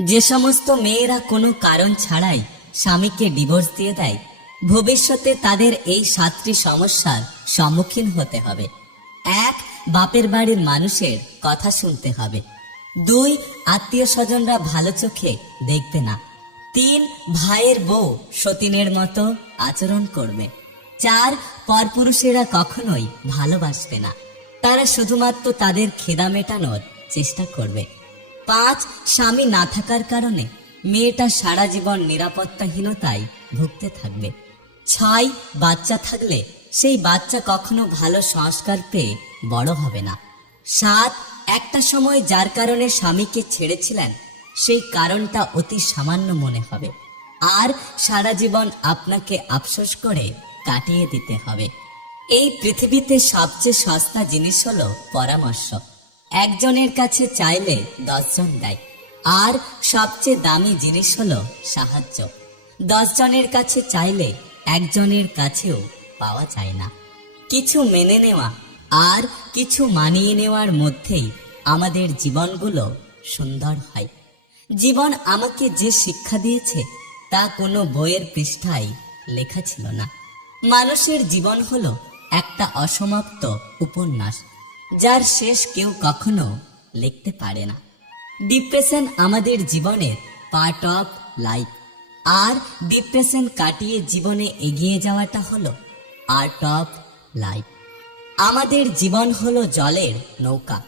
যে সমস্ত মেয়েরা কোনো কারণ ছাড়াই স্বামীকে ডিভোর্স দিয়ে দেয়, ভবিষ্যতে তাদের এই সাতটি সমস্যার সম্মুখীন হতে হবে। এক, বাপের বাড়ির মানুষের কথা শুনতে হবে। দুই, আত্মীয় স্বজনরা ভালো চোখে দেখবে না। তিন, ভাইয়ের বউ সতীনের মতো আচরণ করবে। চার, পরপুরুষেরা কখনোই ভালোবাসবে না। তারা শুধুমাত্র তাদের খেদা মেটানোর চেষ্টা করবে। পাঁচ স্বামী না থাকার কারণে মেয়েটা সারা জীবন নিরাপত্তাহীনতায় ভুগতে থাকবে। ছয় বাচ্চা থাকলে সেই বাচ্চা কখনো ভালো সংস্কার পেয়ে বড় হবে না। সাত, একটা সময় যার কারণে স্বামীকে ছেড়েছিলেন, সেই কারণটা অতি সামান্য মনে হবে। আর সারা জীবন আপনাকে আফসোস করে কাটিয়ে দিতে হবে। এই পৃথিবীতে সবচেয়ে সস্তা জিনিস হলো পরামর্শ। একজনের কাছে চাইলে দশজন দেয়। আর সবচেয়ে দামি জিনিস হলো সাহায্য। দশজনের কাছে চাইলে একজনের কাছেও পাওয়া যায় না। কিছু মেনে নেওয়া আর কিছু মানিয়ে নেওয়ার মধ্যেই আমাদের জীবনগুলো সুন্দর হয়। জীবন আমাকে যে শিক্ষা দিয়েছে, তা কোনো বইয়ের পৃষ্ঠায় লেখা ছিল না। মানুষের জীবন হলো একটা অসমাপ্ত উপন্যাস। যার শেষ কেউ কখনো লিখতে পারে না। ডিপ্রেশন আমাদের জীবনের পার্ট অফ লাইফ আর ডিপ্রেশন কাটিয়ে জীবনে এগিয়ে যাওয়াটা হলো আর্ট অফ লাইফ আমাদের জীবন হলো জলের নৌকা।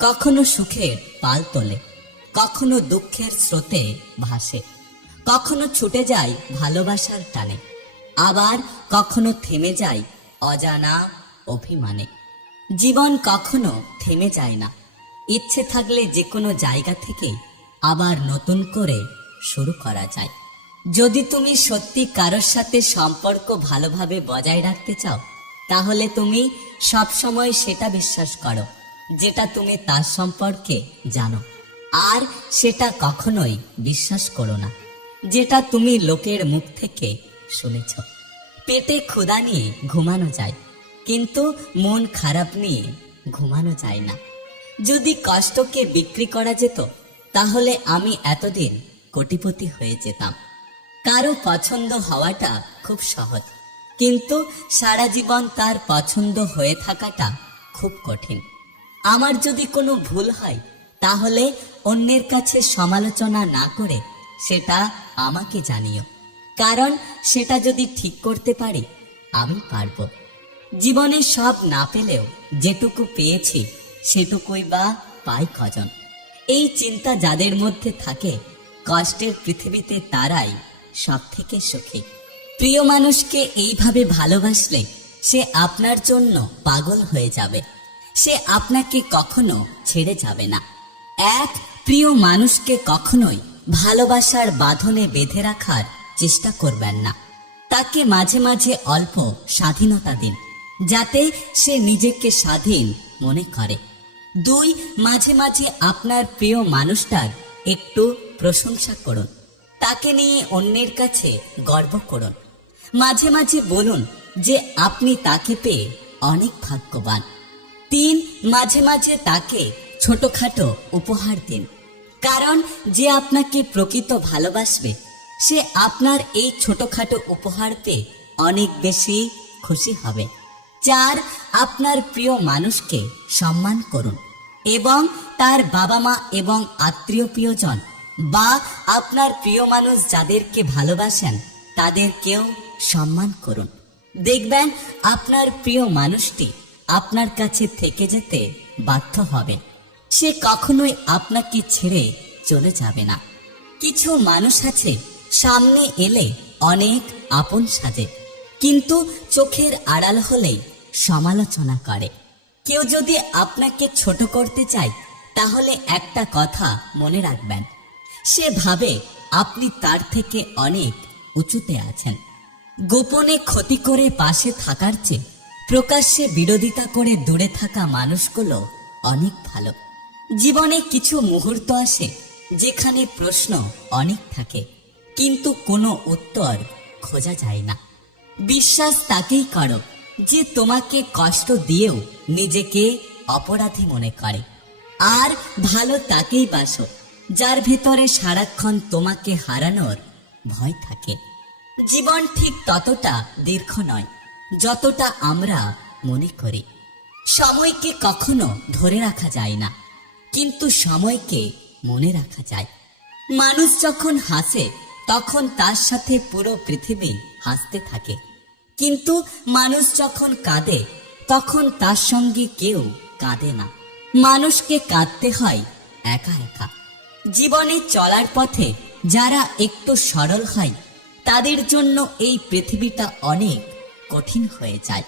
কখনো সুখের পাল তোলে, কখনো দুঃখের স্রোতে ভাসে, কখনো ছুটে যায় ভালোবাসার টানে, আবার কখনো থেমে যায় অজানা অভিমানে। জীবন কখনো থেমে যায় না। ইচ্ছে থাকলে যে কোনো জায়গা থেকে আবার নতুন করে শুরু করা যায়। যদি তুমি সত্যি কারোর সাথে সম্পর্ক ভালোভাবে বজায় রাখতে চাও, তাহলে তুমি সব সময় সেটা বিশ্বাস করো, যেটা তুমি তার সম্পর্কে জানো। আর সেটা কখনোই বিশ্বাস করো না, যেটা তুমি লোকের মুখ থেকে শুনেছ। পেটে ক্ষুধা নিয়ে ঘুমানো যায় কিন্তু মন খারাপ নিয়ে ঘুমানো যায় না। যদি কষ্টকে বিক্রি করা যেত, তাহলে আমি এতদিন কোটিপতি হয়ে যেতাম। কারও পছন্দ হওয়াটা খুব সহজ, কিন্তু সারা জীবন তার পছন্দ হয়ে থাকাটা খুব কঠিন। আমার যদি কোনো ভুল হয়, তাহলে অন্যের কাছে সমালোচনা না করে সেটা আমাকে জানিও। কারণ সেটা যদি ঠিক করতে পারি, আমি পারব। জীবনে সব না পেলেও যেটুকু পেয়েছি, সেটুকুই বা পাই কজন। এই চিন্তা যাদের মধ্যে থাকে, কষ্টের পৃথিবীতে তারাই সব থেকে সুখী। প্রিয় মানুষকে এইভাবে ভালোবাসলে সে আপনার জন্য পাগল হয়ে যাবে। সে আপনাকে কখনো ছেড়ে যাবে না। এক, প্রিয় মানুষকে কখনোই ভালোবাসার বাঁধনে বেঁধে রাখার চেষ্টা করবেন না। তাকে মাঝে মাঝে অল্প স্বাধীনতা দিন। যাতে সে নিজেকে স্বাধীন মনে করে। দুই, মাঝে মাঝে আপনার প্রিয় মানুষটার একটু প্রশংসা করুন। তাকে নিয়ে অন্যের কাছে গর্ব করুন। মাঝে মাঝে বলুন যে আপনি তাকে পেয়ে অনেক ভাগ্যবান। তিন, মাঝে মাঝে তাকে ছোটখাটো উপহার দিন। কারণ যে আপনাকে প্রকৃত ভালোবাসবে, সে আপনার এই ছোটখাটো উপহার পেয়ে অনেক বেশি খুশি হবে। চার আপনার প্রিয় মানুষকে সম্মান করুন এবং তার বাবা মা এবং আত্মীয় প্রিয়জন বা আপনার প্রিয় মানুষ যাদেরকে ভালোবাসেন তাদেরকেও সম্মান করুন। দেখবেন আপনার প্রিয় মানুষটি আপনার কাছে থেকে যেতে বাধ্য হবে সে কখনোই আপনাকে ছেড়ে চলে যাবে না। কিছু মানুষ আছে সামনে এলে অনেক আপন সাজে, কিন্তু চোখের আড়াল হলেই সমালোচনা করে। কেউ যদি আপনাকে ছোট করতে চায়, তাহলে একটা কথা মনে রাখবেন। সে ভাবে আপনি তার থেকে অনেক উঁচুতে আছেন। গোপনে ক্ষতি করে পাশে থাকার চেয়ে প্রকাশ্যে বিরোধিতা করে দূরে থাকা মানুষগুলো অনেক ভালো। জীবনে কিছু মুহূর্ত আসে যেখানে প্রশ্ন অনেক থাকে, কিন্তু কোনো উত্তর খোঁজা যায় না। বিশ্বাস তাকেই করো যে তোমাকে কষ্ট দিয়েও নিজেকে অপরাধী মনে করে। আর ভালো তাকেই বাসো, যার ভেতরে সারাক্ষণ তোমাকে হারানোর ভয় থাকে। জীবন ঠিক ততটা দীর্ঘ নয়, যতটা আমরা মনে করি। সময়কে কখনো ধরে রাখা যায় না, কিন্তু সময়কে মনে রাখা যায়। মানুষ যখন হাসে, তখন তার সাথে পুরো পৃথিবী হাসতে থাকে। কিন্তু মানুষ যখন কাঁদে, তখন তার সঙ্গে কেউ কাঁদে না। মানুষকে কাঁদতে হয় একা একা। জীবনে চলার পথে যারা একটু সরল হয়, তাদের জন্য এই পৃথিবীটা অনেক কঠিন হয়ে যায়।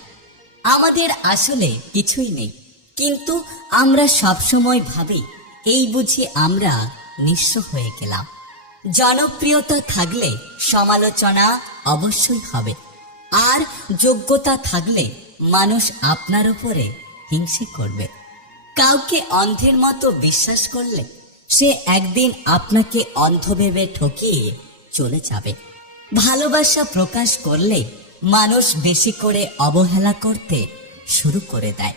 আমাদের আসলে কিছুই নেই, কিন্তু আমরা সবসময় ভাবি, এই বুঝি আমরা নিঃস্ব হয়ে গেলাম। জনপ্রিয়তা থাকলে সমালোচনা অবশ্যই হবে। আর যোগ্যতা থাকলে মানুষ আপনার উপরে হিংসে করবে। কাউকে অন্ধের মতো বিশ্বাস করলে সে একদিন আপনাকে অন্ধ ভেবে ঠকিয়ে চলে যাবে। ভালোবাসা প্রকাশ করলে মানুষ বেশি করে অবহেলা করতে শুরু করে দেয়।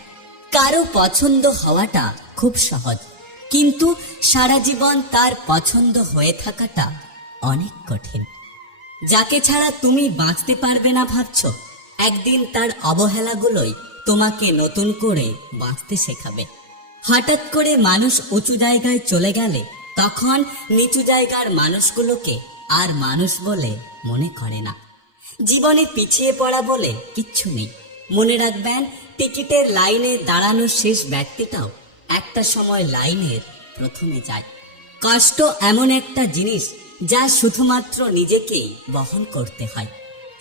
কারও পছন্দ হওয়াটা খুব সহজ, কিন্তু সারা জীবন তার পছন্দ হয়ে থাকাটা অনেক কঠিন। যাকে ছাড়া তুমি বাঁচতে পারবে না ভাবছ, একদিন তার অবহেলাগুলোই তোমাকে নতুন করে বাঁচতে শেখাবে। হঠাৎ করে মানুষ উঁচু জায়গায় চলে গেলে তখন নিচু জায়গার মানুষগুলোকে আর মানুষ বলে মনে করে না। জীবনে পিছিয়ে পড়া বলে কিচ্ছু নেই। মনে রাখবেন, টিকিটের লাইনে দাঁড়ানো শেষ ব্যক্তিটাও একটা সময় লাইনের প্রথমে যায়। কষ্ট এমন একটা জিনিস যা শুধুমাত্র নিজেকেই বহন করতে হয়।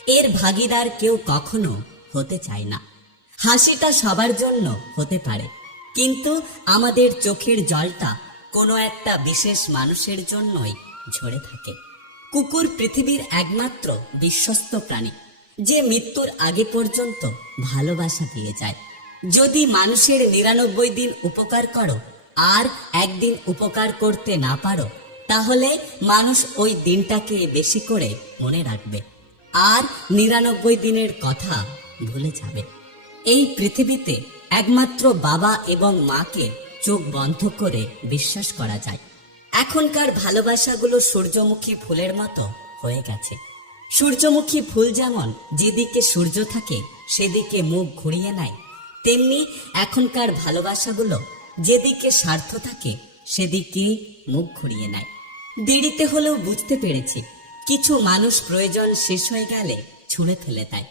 এর ভাগিদার কেউ কখনো হতে চায় না। হাসিটা সবার জন্য হতে পারে, কিন্তু আমাদের চোখের জলটা কোনো একটা বিশেষ মানুষের জন্যই ঝরে থাকে। কুকুর পৃথিবীর একমাত্র বিশ্বস্ত প্রাণী, যে মৃত্যুর আগে পর্যন্ত ভালোবাসা দিয়ে যায়। যদি মানুষের নিরানব্বই দিন উপকার করো, আর একদিন উপকার করতে না পারো তাহলে মানুষ ওই দিনটাকে বেশি করে মনে রাখবে। আর নিরানব্বই দিনের কথা ভুলে যাবে। এই পৃথিবীতে একমাত্র বাবা এবং মাকে চোখ বন্ধ করে বিশ্বাস করা যায়। এখনকার ভালোবাসাগুলো সূর্যমুখী ফুলের মতো হয়ে গেছে। সূর্যমুখী ফুল যেমন যেদিকে সূর্য থাকে, সেদিকে মুখ ঘুরিয়ে নেয়, তেমনি এখনকার ভালোবাসাগুলো যেদিকে স্বার্থ থাকে সেদিকে মুখ ঘুরিয়ে নেয়। দেরিতে হলেও বুঝতে পেরেছি। কিছু মানুষ প্রয়োজন শেষ হয়ে গেলে ছুঁড়ে ফেলে দেয়।